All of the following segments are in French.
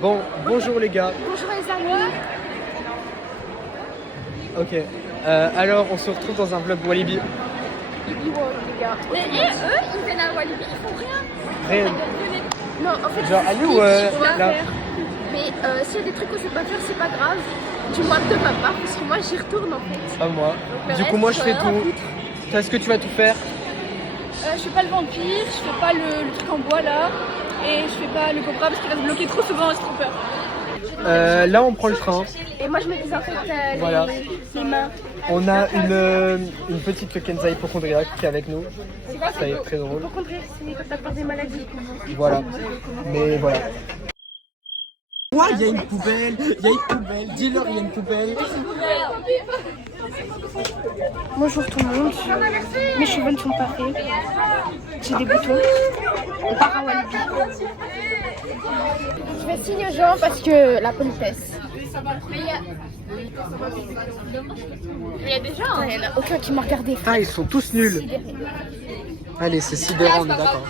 Bon, bonjour les gars. Bonjour les amis. Ok. Alors, on se retrouve dans un vlog Walibi. Les gars. Mais eux, ils viennent à Walibi, ils font rien. Rien. Non, en fait, Genre, allez où là? Mais s'il y a des trucs qu'on sait pas faire, c'est pas grave. Du moins de ma part, parce que moi j'y retourne en fait. Pas moi. Le Du coup, reste, moi, je fais rien à tout. foutre. Est-ce que tu vas tout faire? Je fais pas le vampire, je fais pas le truc en bois là, et je fais pas le cobra parce qu'il reste bloqué trop souvent, c'est trop peur. Là, on prend le train. Et moi je me désinfecte Voilà. les mains. On a une petite Kenza hypochondriaque qui est avec nous. Ça y est, très drôle. Pour contrer, c'est quand t'as peur des maladies. Voilà. Mais voilà. Ouais, il y a une poubelle, dis-leur il y a une poubelle. Bonjour tout le monde. Mes cheveux ne sont pas faits. J'ai des boutons. On part à Walibi. Je fais signe aux gens parce que la politesse. Mais il y a des gens. Il n'y en a aucun qui m'a regardé. Ah, ils sont tous nuls. Allez, c'est sidérant, on est d'accord.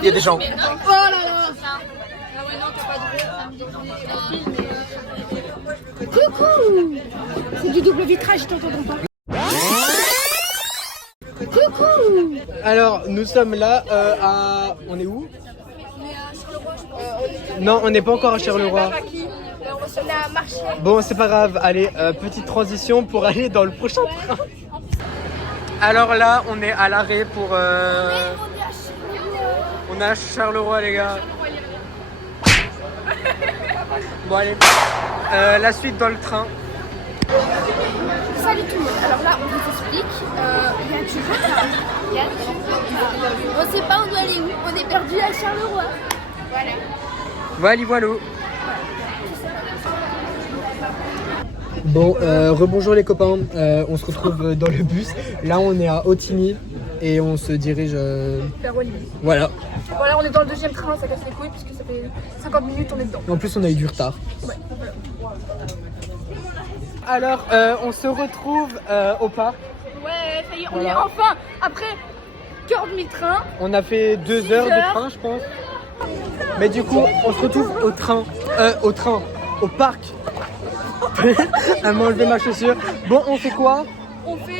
Il y a des gens. Oh là là. Ah ouais, non, t'as pas de Coucou. C'est du double vitrage, je t'entends pas. Coucou. Alors, nous sommes là à... On est où? Non, on n'est pas encore à Charleroi. On a marché. Bon, c'est pas grave. Allez, petite transition pour aller dans le prochain train. Alors là, on est à l'arrêt pour... On est à Charleroi, les gars. Bon, allez. La suite dans le train. Salut tout le monde. Alors là, on vous explique. Il y a du retard. On sait pas où on doit aller où. On est perdu à Charleroi. Voilà. Voilà. Bon, rebonjour les copains. On se retrouve dans le bus. Là, on est à Otigny et on se dirige. Vers Walibi. Voilà. Voilà, on est dans le deuxième train, ça casse les couilles puisque ça fait 50 minutes, on est dedans. En plus, on a eu du retard. Ouais. Alors, on se retrouve au parc. Ouais, ça y est, on Voilà. est enfin après 40 000 trains. On a fait 2 heures de train, je pense. Mais du coup, on se retrouve au parc. Elle m'a enlevé ma chaussure. Bon, on fait quoi? On fait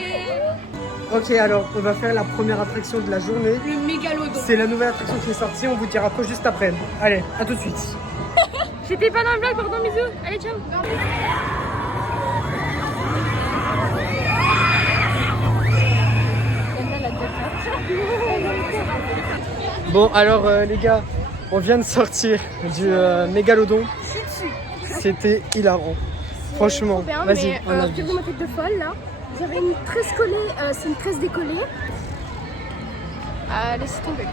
Ok, alors, on va faire la première attraction de la journée. le mégalodon. C'est la nouvelle attraction qui est sortie, on vous dira quoi juste après. Allez, à tout de suite. J'étais pas dans le vlog, pardon, bisous. Allez, ciao. Bon, alors les gars, on vient de sortir du mégalodon. C'était hilarant. Franchement, Bien, vas-y, mais un je avis. vais vous ma tête de folle là. J'avais une tresse collée, c'est une tresse décollée. Laissez tomber.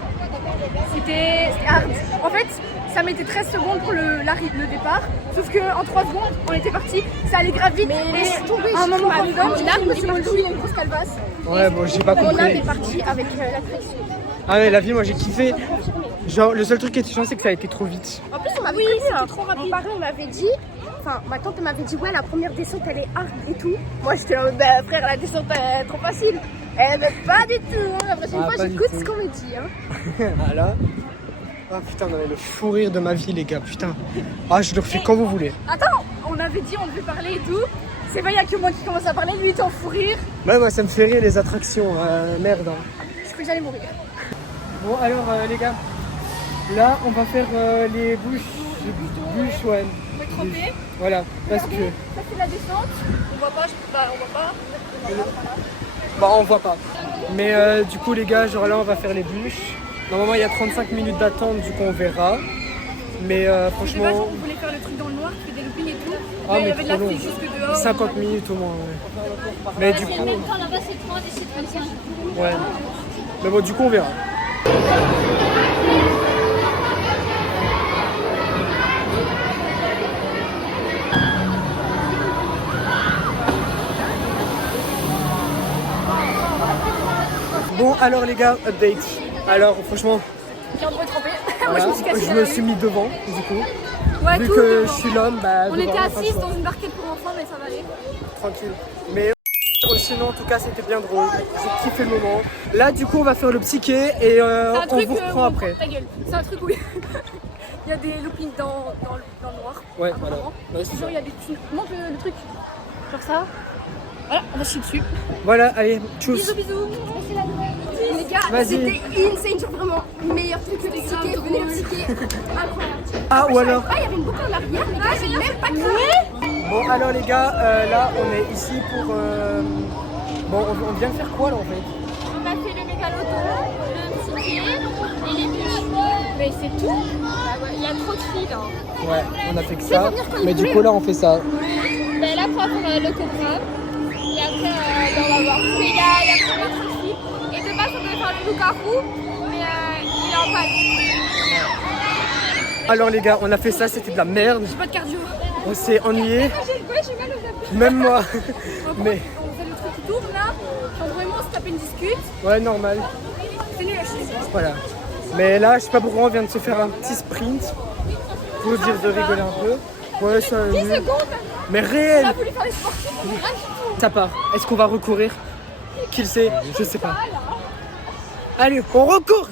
C'était hard. En fait, ça mettait 13 secondes pour le départ. Sauf qu'en 3 secondes, on était parti. Ça allait grave vite. Mais laisse tomber, à un moment, j'ai on trouvé donne, mon arme, je me c'est suis parti. dit, il y a une grosse calvasse. Ouais, bon, j'ai pas Mon âme compris. est partie avec l'attraction. Ah ouais, la vie, moi j'ai kiffé. Genre, le seul truc qui était chiant, c'est que ça a été trop vite. En plus, on m'avait dit, c'était trop rapide. Mon parrain m'avait dit, enfin, ma tante m'avait dit, ouais, la première descente elle est hard et tout. Moi j'étais en mode, bah, frère, la descente elle est trop facile. Eh, mais pas du tout. Hein. La prochaine Ah, fois, pas du j'écoute tout. ce qu'on me dit. Hein. Voilà. Ah putain, on avait le fou rire de ma vie, les gars, putain. Ah, je le refais quand vous voulez. Attends, on avait dit on devait parler et tout. C'est pas il y a que moi qui commence à parler, lui il était en fou rire. Ouais, moi ça me fait rire les attractions, merde. Hein. Je crois que j'allais mourir. Bon, alors les gars, là on va faire les bûches, ouais. On va tremper. Voilà, parce que. Ça c'est la descente. On voit pas, on voit pas. Bah, on voit pas. Mais du coup, les gars, genre là on va faire les bûches. Normalement, il y a 35 minutes d'attente, du coup on verra. Mais Je sais pas, franchement, genre, on voulait faire le truc dans le noir, qui fait des loopings et tout. Ah, mais il mais y avait de la trop long. file jusque dehors. 50 minutes au moins, ouais. Mais du coup. Quand là-bas c'est 30 et c'est 35. Ouais. Mais bon, du coup, on verra. Bon, alors les gars, update. Alors, franchement, Qui est en train de tremper. voilà, Moi je me suis cassée je la me main. suis mis devant, du coup. Ouais, Vu tout, que mais je suis l'homme, bah. on devant, était pas le assis choix. dans une barquette pour enfants, mais ça va aller. Tranquille. Mais aussi sinon en tout cas c'était bien drôle. J'ai kiffé le moment. Là du coup on va faire le petit quai et on vous reprend après. Ta gueule. C'est un truc où il y a des loopings dans le noir. Ouais, voilà. Et toujours il y a des petits. Montre le truc. Genre ça. Voilà, on va chier dessus. Voilà, allez, tchuss. Bisous, bisous. Les gars, Vas-y. c'était insane, genre vraiment meilleur truc que les tickets, venez le ticket, incroyable. Ah ou alors. Ah, il y avait une boucle en arrière, les gars, j'ai même pas cru. Bon alors les gars, là on est ici pour... Bon on vient de faire quoi là en fait? On a fait le mégalodon, le ticket et les bûches. Mais c'est tout. Il y a trop de filles là. Ouais, on a fait que ça. Mais du coup là on fait ça. Ben là, pour faire le cobra. Et après, on va voir. Il y a plein d'autres filles. Et de base, on devait faire le loup-garou. Mais il est en panne. Alors les gars, on a fait ça, c'était de la merde. J'ai pas de cardio. On s'est ennuyé. Ouais, j'ai mal aux abdos. Même moi. Mais On faisait le truc qui tourne là. Genre vraiment, on se tapait une discute. ouais, normal. C'est nul à chier. Voilà. Mais là, je sais pas pourquoi on vient de se faire un petit sprint. Pour dire de rigoler un peu. Ouais, ça. 10 secondes. Mais On réel. a voulu faire les sportifs. Rien du tout. Ça part. Est-ce qu'on va recourir? Qui le sait? Je sais pas. Allez, on recourt.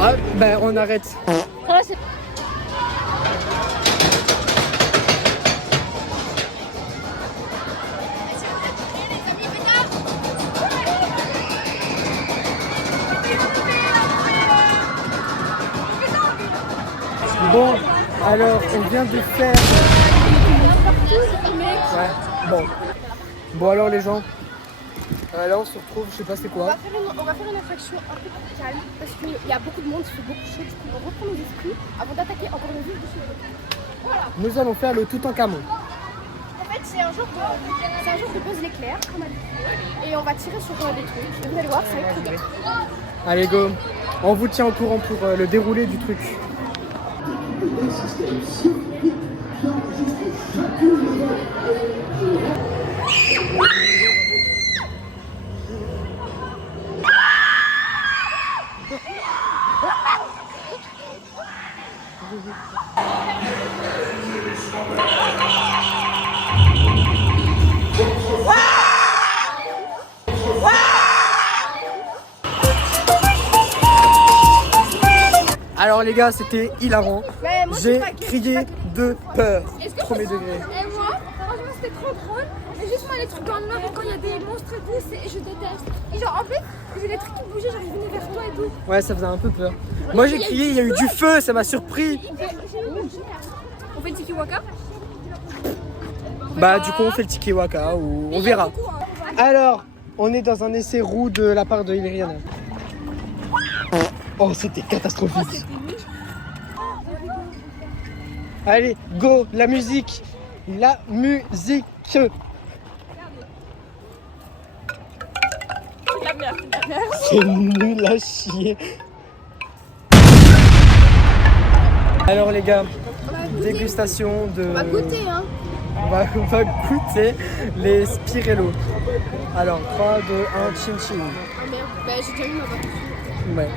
Ah, ben on arrête. Bon, alors on vient de faire... Ouais, bon. Bon alors les gens, là on se retrouve, je sais pas c'est On quoi. va faire une attraction un peu plus calme parce qu'il y a beaucoup de monde, il fait beaucoup chaud, du coup on reprend nos esprits avant d'attaquer encore le vif du sujet. Voilà. Nous allons faire le Toutankhamon. En fait c'est un genre de pose l'éclair, comme à dit. Et on va tirer sur des trucs, vous allez voir, ça va être trop bien. Allez go, on vous tient au courant pour le déroulé du truc. Alors les gars, c'était hilarant. Ouais, moi, J'ai c'est pas- crié de peur. Est-ce que Premier ça- degré. Et moi, franchement, c'était trop drôle. Mais juste moi, les trucs dans le noir, quand il y a des monstres et tout, je déteste. Et genre, en plus, j'ai des trucs qui bougeaient, genre, ils venaient vers toi et tout. Ouais, ça faisait un peu peur. Moi j'ai crié, il y a eu du feu, ça m'a surpris. On fait Tiki Waka. Bah du coup on fait le Tiki Waka ou on verra. Alors, on est dans un essai roux de la part de Illyriana. Oh, c'était catastrophique. Allez, go, la musique. La musique. C'est nul à chier. Alors les gars, dégustation de... On va goûter, hein. On va goûter les Spirello. Alors, 3, 2, 1, chin chin. Ah merde, bah j'ai déjà eu ma voix. Ouais.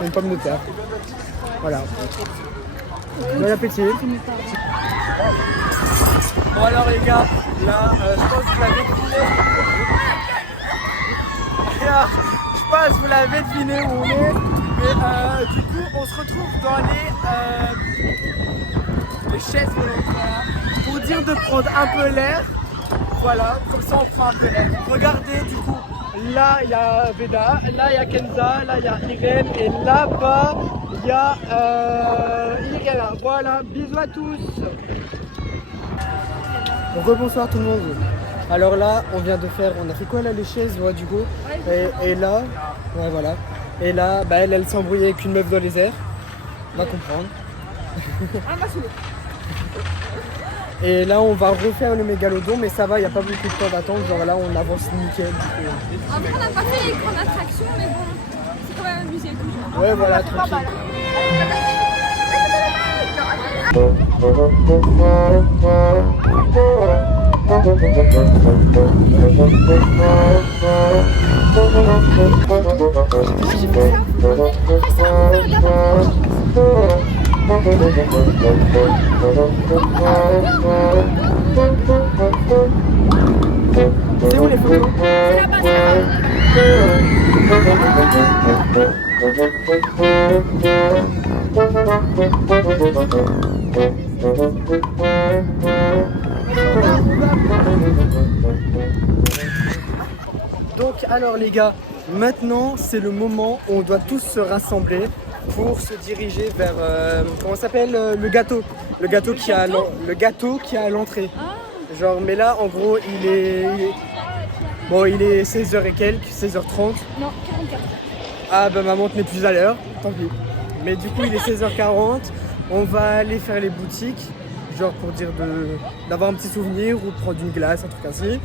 Une pomme de terre. Voilà. Bon appétit. Bon alors les gars, là, je pense que vous l'avez deviné. Alors, je pense que vous l'avez deviné où on est. Et du coup, on se retrouve dans les chaises volantes pour dire de prendre un peu l'air. Voilà, comme ça on prend un peu l'air. Regardez du coup, là il y a Veda, là il y a Kenza, là il y a Irène et là-bas il y a Irena. Voilà, bisous à tous. Rebonsoir tout le monde. Alors là on vient de faire, on a fait quoi là les chaises ouais, du coup et là, ouais voilà. Et là, bah, elle s'est embrouillée avec une meuf dans les airs. On va comprendre. Et là, on va refaire le mégalodon, mais ça va, il n'y a pas beaucoup de temps d'attente. Genre là, on avance nickel. En vrai, on n'a pas fait les grandes attractions, mais bon, c'est quand même amusé. Ouais, voilà, tranquille. Ça, C'est où les photos? C'est là-bas, c'est là-bas. Donc alors les gars, maintenant c'est le moment où on doit tous se rassembler pour se diriger vers comment ça s'appelle le gâteau. Le gâteau qui a le gâteau qui est à l'entrée. Genre mais là en gros il est 16h et quelques, 16h30. Non, 44. Ah bah ma montre n'est plus à l'heure, tant pis. Mais du coup il est 16h40, on va aller faire les boutiques, genre pour dire d'avoir un petit souvenir ou prendre une glace, un truc ainsi.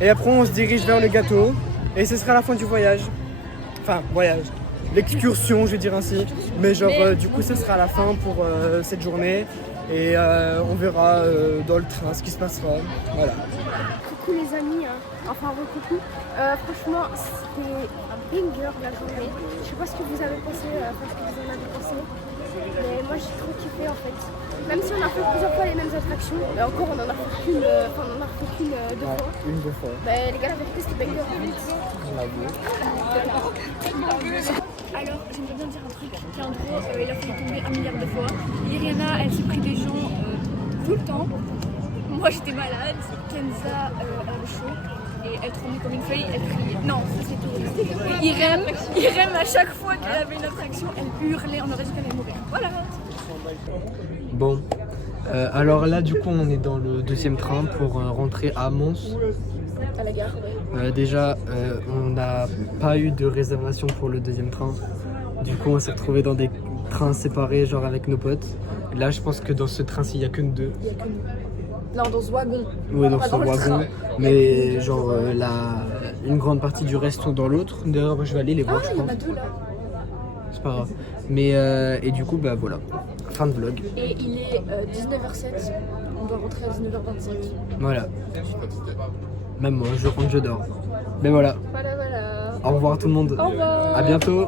Et après on se dirige vers le gâteau et ce sera la fin du voyage. Enfin voyage, l'excursion je vais dire ainsi. Mais genre du coup ce sera la fin pour cette journée et on verra dans le train ce qui se passera. Voilà. Coucou les amis, enfin coucou. Franchement, c'était un banger la journée. Je sais pas ce que vous avez pensé, ce que vous en avez pensé. Mais moi j'ai trop kiffé en fait. Même si on a fait plusieurs fois les mêmes attractions, mais encore on en a fait qu'une, deux fois. Une, deux fois. Mais les gars, la vérité c'était banger en fait. Alors, j'aimerais bien dire un truc qui en gros, il a fait tomber 1 milliard de fois. Iriana, elle s'est pris des gens tout le temps. Moi j'étais malade, Kenza elle avait chaud et elle tremblait comme une feuille, elle criait. Non, ça c'est tout. Et Irène, à chaque fois qu'elle avait une attraction, elle hurlait, on aurait dit qu'elle allait mourir. Voilà. Bon, alors là du coup on est dans le deuxième train pour rentrer à Mons. À la gare, ouais. Déjà on n'a pas eu de réservation pour le deuxième train. Du coup on s'est retrouvés dans des trains séparés genre avec nos potes. Là je pense que dans ce train-ci il n'y a que nous deux. Il y a que nous. Non, dans ce wagon. Oui dans Pas ce dans le wagon. train. Mais genre une grande partie du reste sont dans l'autre. D'ailleurs moi je vais aller les voir Ah, je il y en pense. a deux là. C'est pas grave. Mais et du coup bah voilà. Fin de vlog. Et il est 19h07. On doit rentrer à 19h25. Voilà. Même moi je rentre je dors. Mais voilà. Voilà. Au revoir tout le monde. Au revoir. À bientôt.